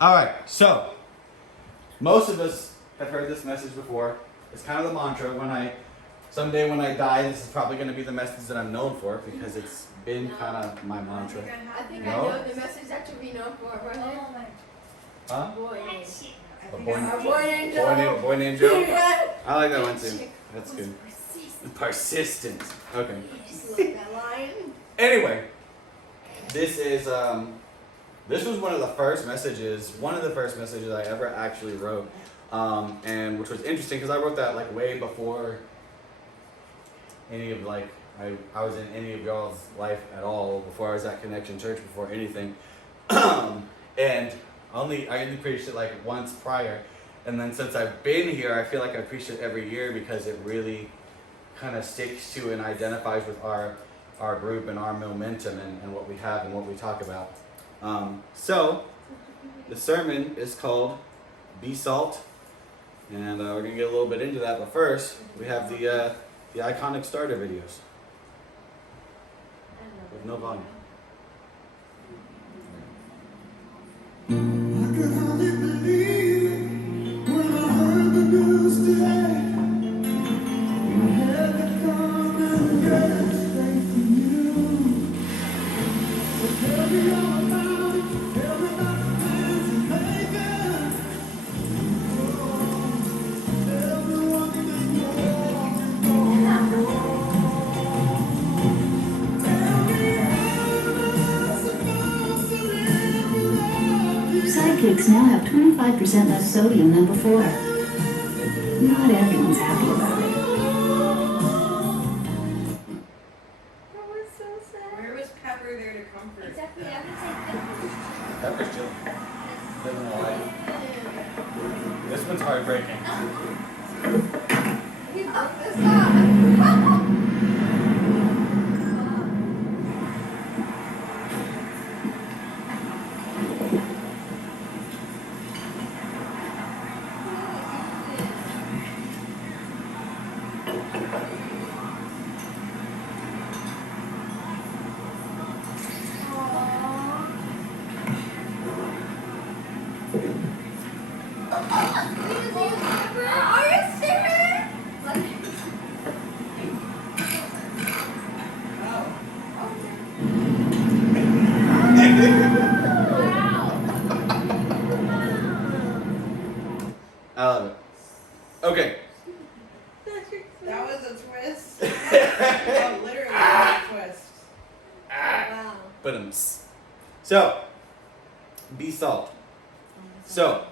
All right, so most of us have heard this message before. It's kind of the mantra. Someday when I die, this is probably going to be the message that I'm known for because it's been kind of my mantra. I think No? I know the message that you'll be known for, brother. Huh? Boy. A boy, Boy named Joe. boy named Joe. I like that one too. That's good. Persistent. Okay. Just like that line. Anyway, this was one of the first messages I ever actually wrote, and which was interesting because I wrote that like way before any of like I was in any of y'all's life at all, before I was at Connection Church, before anything, and I only preached it like once prior, and then since I've been here, I feel like I preached it every year because it really kind of sticks to and identifies with our group and our momentum and what we have and what we talk about. So the sermon is called Be Salt, and we're gonna get a little bit into that. But first, we have the iconic starter videos with no volume. I could hardly believe it when I heard the news today. You had to come and get it straight from you. So tell me all about it. Tell me about the plans you're making. Tell me what you've been going for. Tell me how I'm supposed to live without you. Sidekicks now have 25% less sodium than before. Not everyone's happy about it. That was so sad. Where was Pepper there to comfort? Exactly, I them? would say Pepper's chill. Living a life. This one's heartbreaking. he broke this up. Are you serious? I love it. Okay. That was a twist. Oh, literally a twist. Wow. But so, Be Salt. So,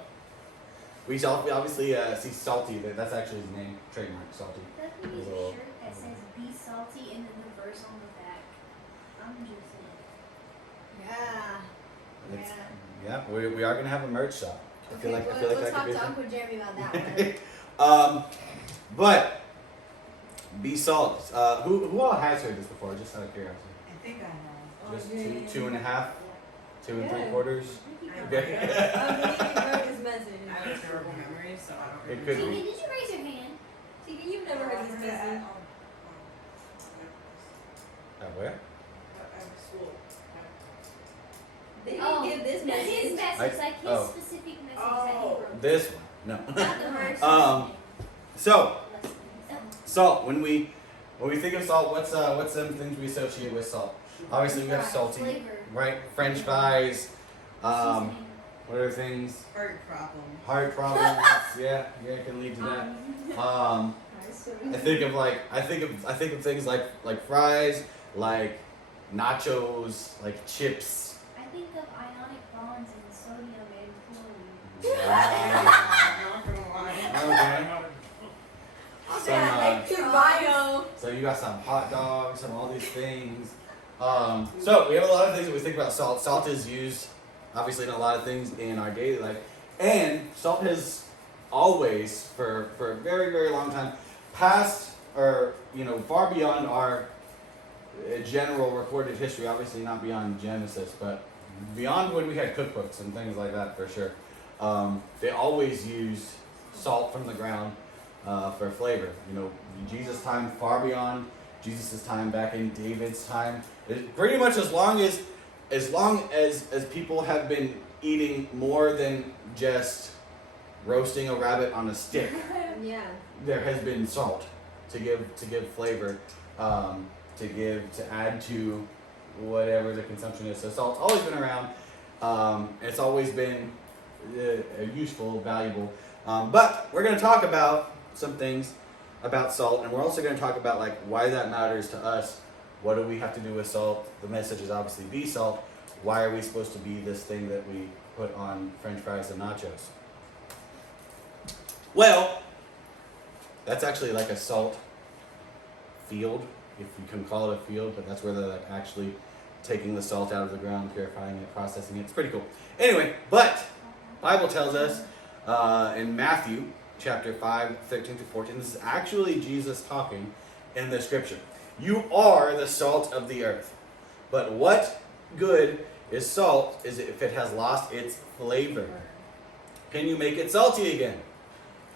we obviously see Salty. That's actually his name, trademark Salty. That needs a shirt that says "Be salty" and then the verse on the back. I'm just Yeah. It's, Yeah. yeah, we are gonna have a merch shop. I feel like we'll that talk could be to a Uncle Jeremy about that one. thing. But Be Salt. Who all has heard this before? Just out of curiosity. I think I know. Just Oh, yeah, two and a half, two and Yeah. 3/4. I Okay. I believe he wrote his message. I have a terrible memory, so I don't It remember. could Tegan, be. did you raise your hand? Tegan, you've never heard this message. Where? They didn't Oh, give this His message. message, like his oh. specific message that he wrote. This one. No. Not the verse. So, Oh. salt. When we think of salt, what's some things we associate with salt? Obviously, we have Fries, salty, flavor. right? French fries. Seasoning. What are things? Heart problem. Heart problems. yeah, it can lead to that. I think of things like fries, like nachos, like chips. I think of ionic bonds and sodium and chlorine. Wow. Not gonna lie. Okay. Some, Yeah, like your bio. So you got some hot dogs, some all these things. So we have a lot of things that we think about salt. Salt is used, obviously, in a lot of things in our daily life, and salt has always, for a very, very long time, past or far beyond our general recorded history. Obviously, not beyond Genesis, but beyond when we had cookbooks and things like that, for sure. They always used salt from the ground for flavor. Jesus' time, far beyond Jesus' time, back in David's time. Pretty much as long as people have been eating more than just roasting a rabbit on a stick. Yeah. There has been salt to give flavor, to add to whatever the consumption is. So salt's always been around. It's always been useful, valuable. But we're going to talk about some things about salt, and we're also going to talk about like why that matters to us. What do we have to do with salt? The message is obviously be salt. Why are we supposed to be this thing that we put on French fries and nachos? Well, that's actually like a salt field, if you can call it a field, but that's where they're like actually taking the salt out of the ground, purifying it, processing it. It's pretty cool. Anyway, but Bible tells us in Matthew chapter 5, 13 through 14, this is actually Jesus talking in the scripture. You are the salt of the earth. But what good is salt is if it has lost its flavor? Can you make it salty again?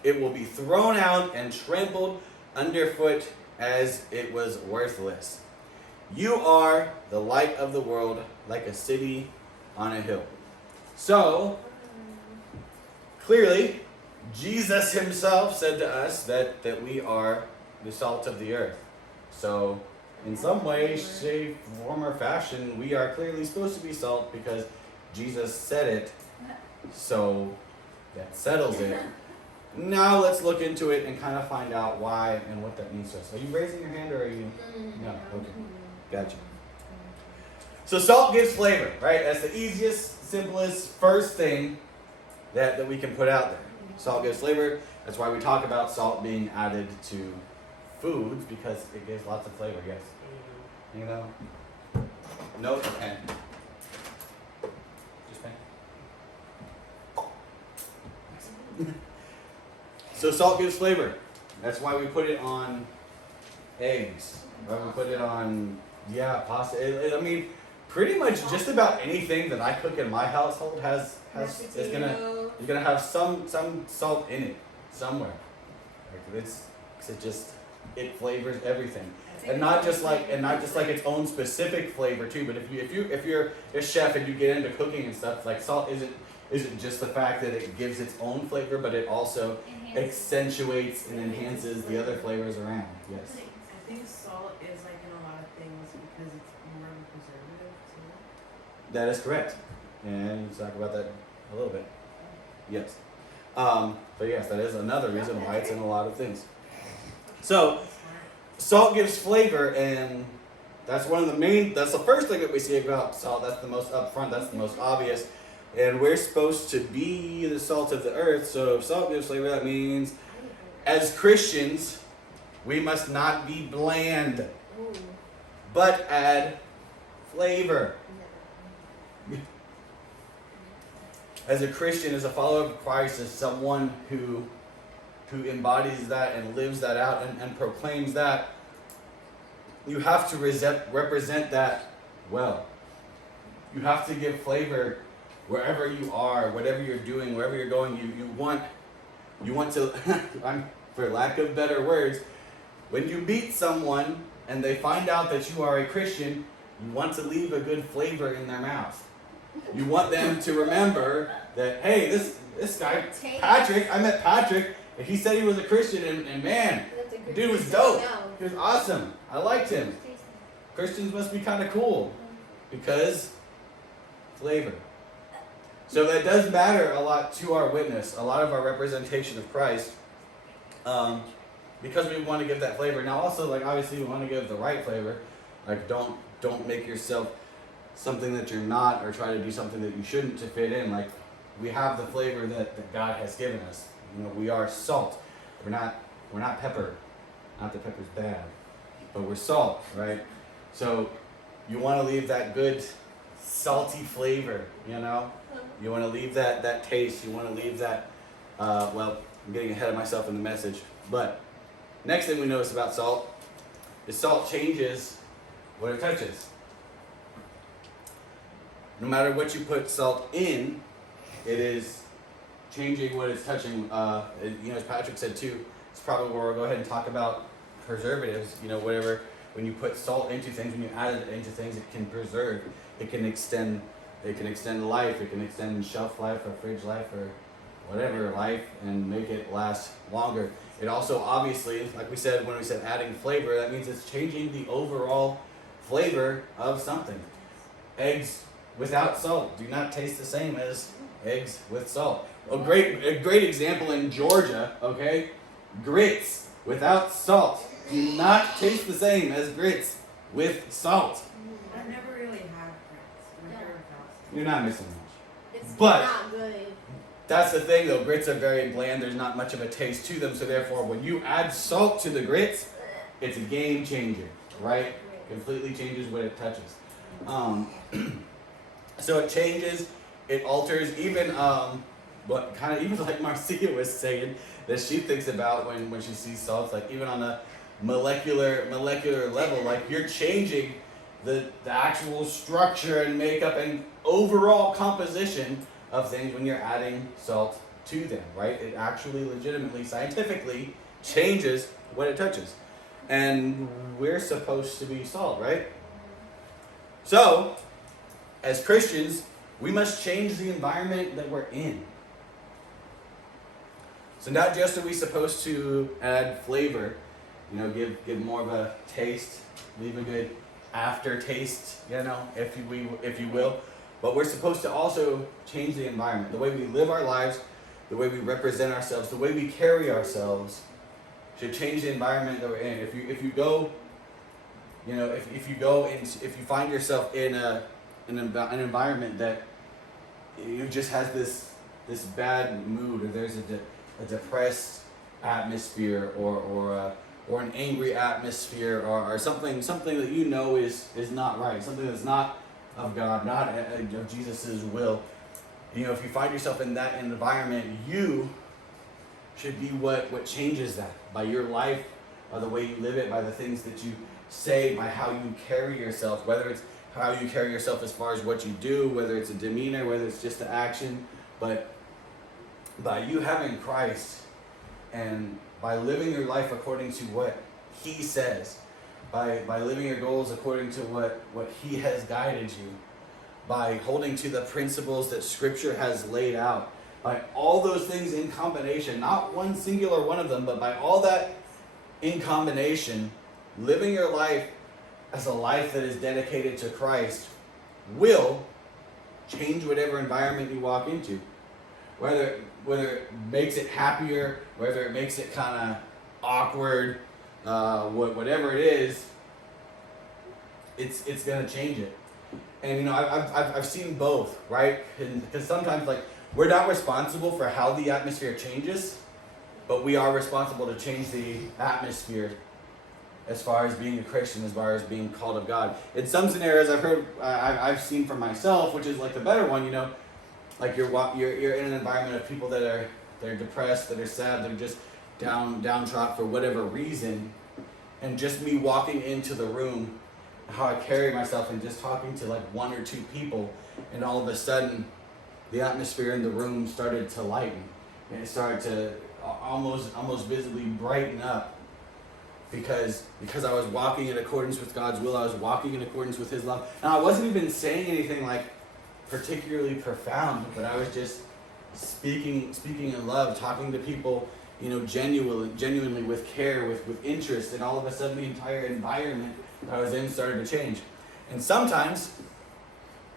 It will be thrown out and trampled underfoot as it was worthless. You are the light of the world, like a city on a hill. So, clearly, Jesus himself said to us that we are the salt of the earth. So, in some way, shape, form, or fashion, we are clearly supposed to be salt because Jesus said it. So, that settles it. Now let's look into it and kind of find out why and what that means to us. Are you raising your hand or are you? No. Okay. Gotcha. So salt gives flavor, right? That's the easiest, simplest, first thing that we can put out there. Salt gives flavor. That's why we talk about salt being added to foods, because it gives lots of flavor, yes. You know? Note or pen? Just pen. So salt gives flavor. That's why we put it on eggs. Why we put it on, pasta. I mean, pretty much just about anything that I cook in my household is gonna have some salt in it somewhere. Like it flavors everything, and not just like its own specific flavor too. But if you're a chef and you get into cooking and stuff, like salt isn't just the fact that it gives its own flavor, but it also accentuates and enhances the other flavors around. Yes. I think salt is like in a lot of things because it's more of a preservative too. That is correct. And we'll talk about that a little bit. Yes. But yes, that is another reason why it's in a lot of things. So, salt gives flavor, and that's the first thing that we see about salt. That's the most upfront, that's the most obvious. And we're supposed to be the salt of the earth, so if salt gives flavor, that means as Christians, we must not be bland, but add flavor. As a Christian, as a follower of Christ, as someone who embodies that and lives that out and proclaims that, you have to represent that well. You have to give flavor wherever you are, whatever you're doing, wherever you're going. You want to, for lack of better words, when you meet someone and they find out that you are a Christian, you want to leave a good flavor in their mouth. You want them to remember that, hey, this guy, Patrick, I met Patrick, and he said he was a Christian, and man, the dude was dope. He was awesome. I liked him. Christians must be kind of cool because flavor. So that does matter a lot to our witness, a lot of our representation of Christ, because we want to give that flavor. Now also, like, obviously we want to give the right flavor. Like, don't make yourself something that you're not, or try to do something that you shouldn't to fit in. Like, we have the flavor that God has given us. You know, we are salt. We're not pepper. Not that pepper's bad, but we're salt, right? So you want to leave that good salty flavor, you know? You want to leave that taste. You want to leave that, well, I'm getting ahead of myself in the message. But next thing we notice about salt is salt changes what it touches. No matter what you put salt in, it is changing what it's touching. As Patrick said too, it's probably where we'll go ahead and talk about preservatives. You know, whatever, when you put salt into things, when you add it into things, it can preserve, it can extend It can extend life. It can extend shelf life or fridge life or whatever life and make it last longer. It also obviously, like we said when we said adding flavor, that means it's changing the overall flavor of something. Eggs without salt do not taste the same as eggs with salt. A great example in Georgia, okay? Grits without salt do not taste the same as grits with salt. I never really had grits with or without. You're not missing much. It's But- not good. That's the thing though, grits are very bland, there's not much of a taste to them, so therefore when you add salt to the grits, it's a game changer, right? Completely changes what it touches. So it changes, it alters, even what kind of even like Marcia was saying that she thinks about when she sees salts, like even on a molecular level, like you're changing the actual structure and makeup and overall composition of things when you're adding salt to them, right? It actually legitimately, scientifically changes what it touches. And we're supposed to be salt, right? So, as Christians, we must change the environment that we're in. So not just are we supposed to add flavor, you know, give more of a taste, leave a good aftertaste, you know, if you will, but we're supposed to also change the environment, the way we live our lives, the way we represent ourselves, the way we carry ourselves should change the environment that we're in. If you go, you know, if you find yourself in an environment that just has this bad mood, or there's a depressed atmosphere, or an angry atmosphere, or something that you know is not right, something that's not of God, not of Jesus' will. You know, if you find yourself in that environment, you should be what changes that, by your life, by the way you live it, by the things that you say, by how you carry yourself, whether it's how you carry yourself as far as what you do, whether it's a demeanor, whether it's just the action, but by you having Christ and by living your life according to what He says, by living your goals according to what He has guided you, by holding to the principles that Scripture has laid out, by all those things in combination, not one singular one of them, but by all that in combination, living your life as a life that is dedicated to Christ will change whatever environment you walk into. Whether it makes it happier, whether it makes it kind of awkward, whatever it is, it's gonna change it. And you know, I've seen both, right? Because sometimes, like, we're not responsible for how the atmosphere changes, but we are responsible to change the atmosphere as far as being a Christian, as far as being called of God. In some scenarios, I've seen for myself, which is like the better one, you know, like you're in an environment of people that are depressed, that are sad, that are just downtrodden for whatever reason, and just me walking into the room, how I carry myself, and just talking to like one or two people, and all of a sudden, the atmosphere in the room started to lighten, and it started to almost visibly brighten up. Because I was walking in accordance with God's will, I was walking in accordance with His love. And I wasn't even saying anything like particularly profound, but I was just speaking in love, talking to people, you know, genuinely with care, with interest, and all of a sudden the entire environment that I was in started to change. And sometimes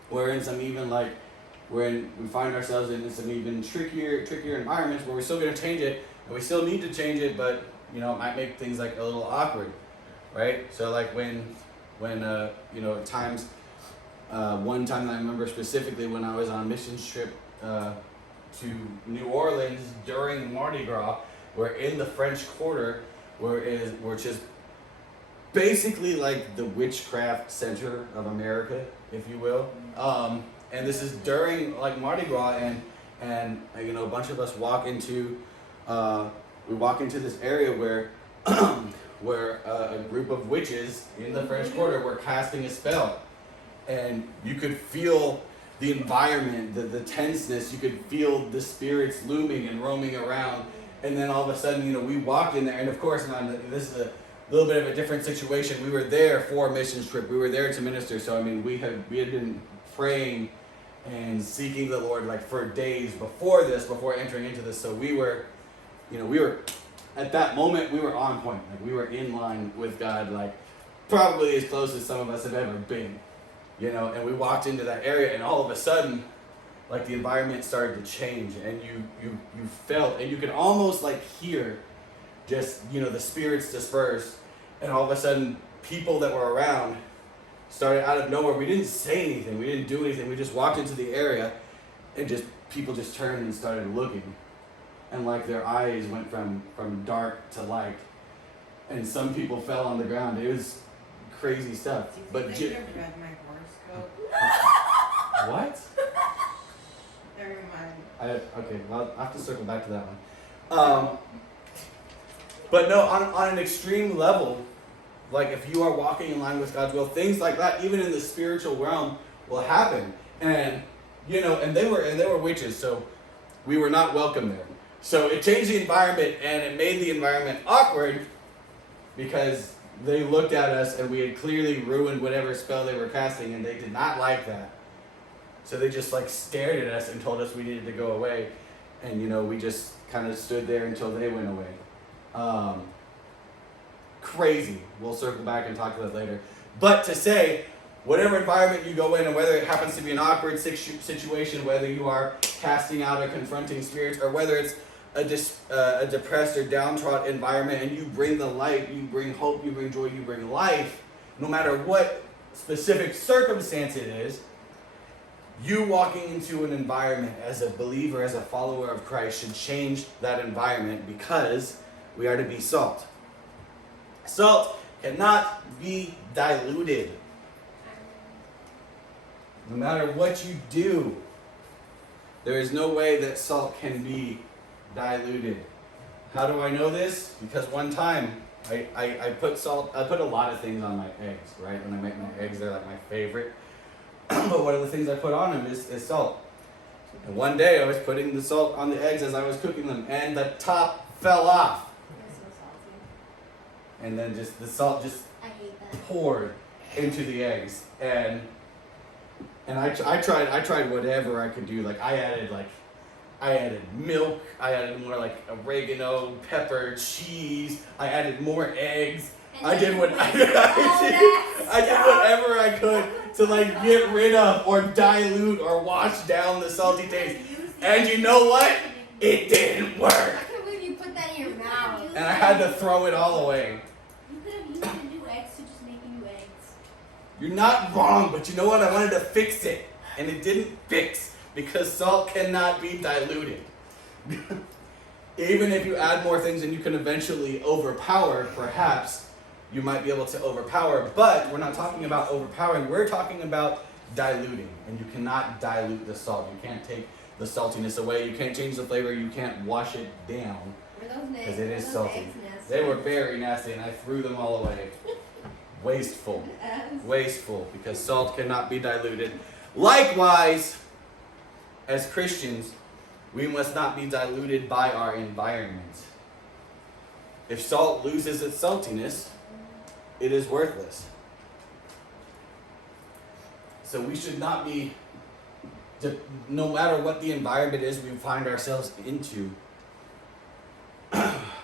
we're in some even like we find ourselves in some even trickier environments where we're still going to change it, and we still need to change it, but you know, it might make things like a little awkward, right? So like when you know, times, one time that I remember specifically when I was on a missions trip to New Orleans during Mardi Gras, we're in the French Quarter, which is basically like the witchcraft center of America, if you will. And this is during like Mardi Gras, and you know, a bunch of us walk into this area where a group of witches in the French Quarter were casting a spell, and you could feel the environment, the tenseness. You could feel the spirits looming and roaming around, and then all of a sudden, you know, we walked in there, and of course, this is a little bit of a different situation. We were there for a missions trip. We were there to minister. So I mean, we had been praying and seeking the Lord like for days before entering into this. So we were at that moment we were on point. Like we were in line with God, like probably as close as some of us have ever been. And we walked into that area, and all of a sudden, like the environment started to change, and you felt, and you could almost like hear just the spirits disperse, and all of a sudden people that were around started out of nowhere. We didn't say anything, we didn't do anything, we just walked into the area, and just people just turned and started looking, and like their eyes went from dark to light, and some people fell on the ground. It was crazy stuff. Do you But think they could have read my horoscope? what? Never mind. Okay, well, I have to circle back to that one. But no, on an extreme level, like if you are walking in line with God's will, things like that, even in the spiritual realm, will happen. And and they were witches, so we were not welcome there. So it changed the environment, and it made the environment awkward because they looked at us and we had clearly ruined whatever spell they were casting, and they did not like that. So they just like stared at us and told us we needed to go away. And we just kind of stood there until they went away. Crazy. We'll circle back and talk about that later. But to say, whatever environment you go in, and whether it happens to be an awkward situation, whether you are casting out or confronting spirits, or whether it's a depressed or downtrodden environment, and you bring the light, you bring hope, you bring joy, you bring life, no matter what specific circumstance it is, you walking into an environment as a believer, as a follower of Christ, should change that environment, because we are to be salt. Salt cannot be diluted. No matter what you do, there is no way that salt can be diluted. How do I know this? Because one time I put salt, I put a lot of things on my eggs, right? When I make my eggs, they're like my favorite. But one of the things I put on them is salt. And one day I was putting the salt on the eggs as I was cooking them, and the top fell off. You're so salty. And then just the salt just I hate that. poured into the eggs, and I tried whatever I could do. Like I added milk, I added more like oregano, pepper, cheese, I added more eggs. I did what I did whatever I could to like get rid of or dilute or wash down the salty taste. And you know what? It didn't work. I can't believe you put that in your mouth. And I had to throw it all away. You could have used the new eggs to just make new eggs. You're not wrong, but you know what? I wanted to fix it, and it didn't fix, because salt cannot be diluted. Even if you add more things and you can eventually overpower, perhaps you might be able to overpower, but we're not talking about overpowering, we're talking about diluting, and you cannot dilute the salt. You can't take the saltiness away, you can't change the flavor, you can't wash it down, because it is salty. They were very nasty, and I threw them all away. Wasteful. Wasteful, because salt cannot be diluted. Likewise, as Christians, we must not be diluted by our environment. If salt loses its saltiness, it is worthless. So we should not be, no matter what the environment is we find ourselves into,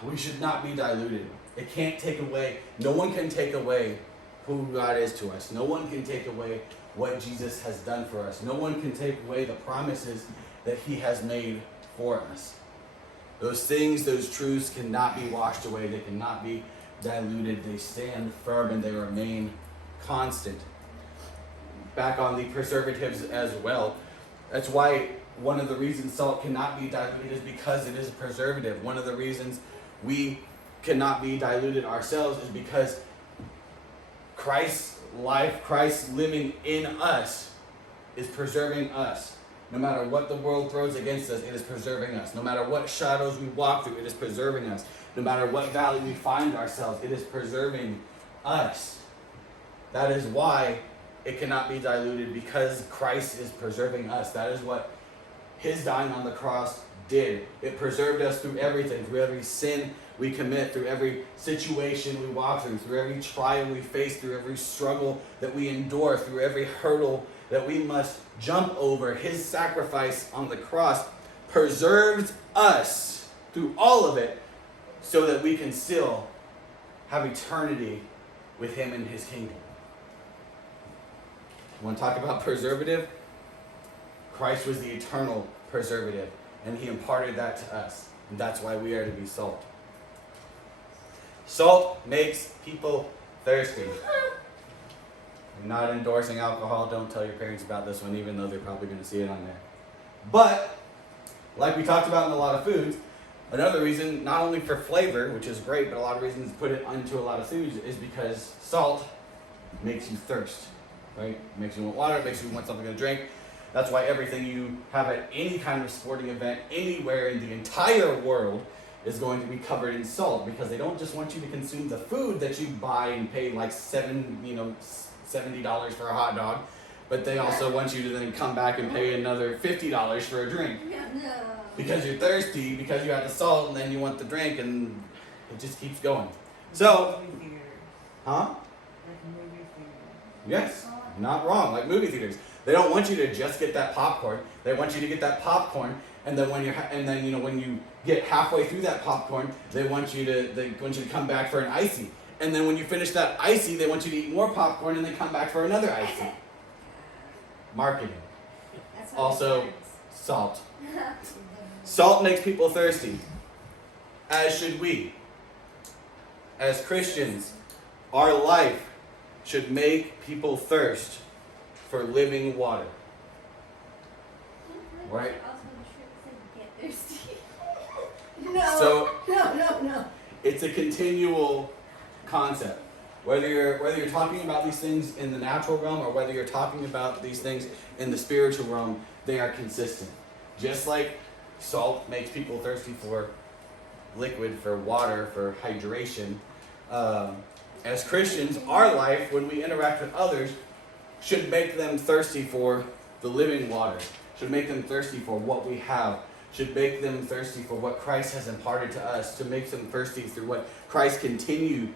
we should not be diluted. It can't take away, no one can take away who God is to us. No one can take away what Jesus has done for us. No one can take away the promises that he has made for us. Those things, those truths cannot be washed away. They cannot be diluted. They stand firm and they remain constant. Back on the preservatives as well. That's why one of the reasons salt cannot be diluted is because it is a preservative. One of the reasons we cannot be diluted ourselves is because Christ's life, Christ living in us, is preserving us. No matter what the world throws against us, it is preserving us. No matter what shadows we walk through, it is preserving us. No matter what valley we find ourselves, it is preserving us. That is why it cannot be diluted, because Christ is preserving us. That is what his dying on the cross did. It preserved us through everything, through every sin we commit, through every situation we walk through every trial we face, through every struggle that we endure, through every hurdle that we must jump over, his sacrifice on the cross, preserves us through all of it so that we can still have eternity with him in his kingdom. You want to talk about preservative? Christ was the eternal preservative, and he imparted that to us. And that's why we are to be salt. Salt makes people thirsty. I'm not endorsing alcohol. Don't tell your parents about this one, even though they're probably going to see it on there. But, like we talked about in a lot of foods, another reason, not only for flavor, which is great, but a lot of reasons to put it into a lot of foods is because salt makes you thirst, right? It makes you want water, it makes you want something to drink. That's why everything you have at any kind of sporting event, anywhere in the entire world, is going to be covered in salt, because they don't just want you to consume the food that you buy and pay like $70 for a hot dog, but they also want you to then come back and pay another $50 for a drink. No. Because you're thirsty, because you had the salt, and then you want the drink, and it just keeps going. So, Movie theaters. huh? Like movie theaters. Yes, not wrong. Like movie theaters, they don't want you to just get that popcorn. They want you to get that popcorn, and then when when you get halfway through that popcorn, they want you to come back for an icy. And then when you finish that icy, they want you to eat more popcorn, and then come back for another icy. Marketing. That's how Also- it Salt. starts. Salt makes people thirsty, as should we. As Christians, our life should make people thirst for living water. Right. Also, the shirt said get thirsty. No. So No. it's a continual concept. Whether you're talking about these things in the natural realm or whether you're talking about these things in the spiritual realm, they are consistent. Just like salt makes people thirsty for liquid, for water, for hydration. As Christians, our life, when we interact with others, should make them thirsty for the living water, should make them thirsty for what we have, should make them thirsty for what Christ has imparted to us, to make them thirsty through what Christ continues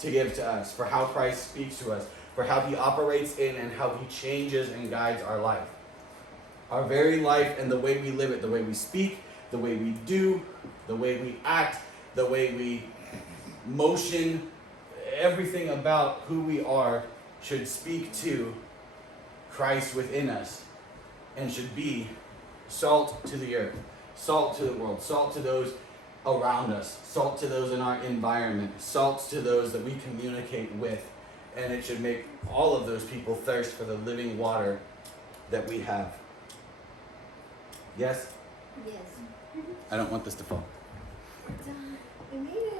to give to us, for how Christ speaks to us, for how he operates in and how he changes and guides our life. Our very life and the way we live it, the way we speak, the way we do, the way we act, the way we motion, everything about who we are should speak to Christ within us and should be salt to the earth, salt to the world, salt to those around us, salt to those in our environment, salt to those that we communicate with, and it should make all of those people thirst for the living water that we have. Yes? Yes. I don't want this to fall. We made it.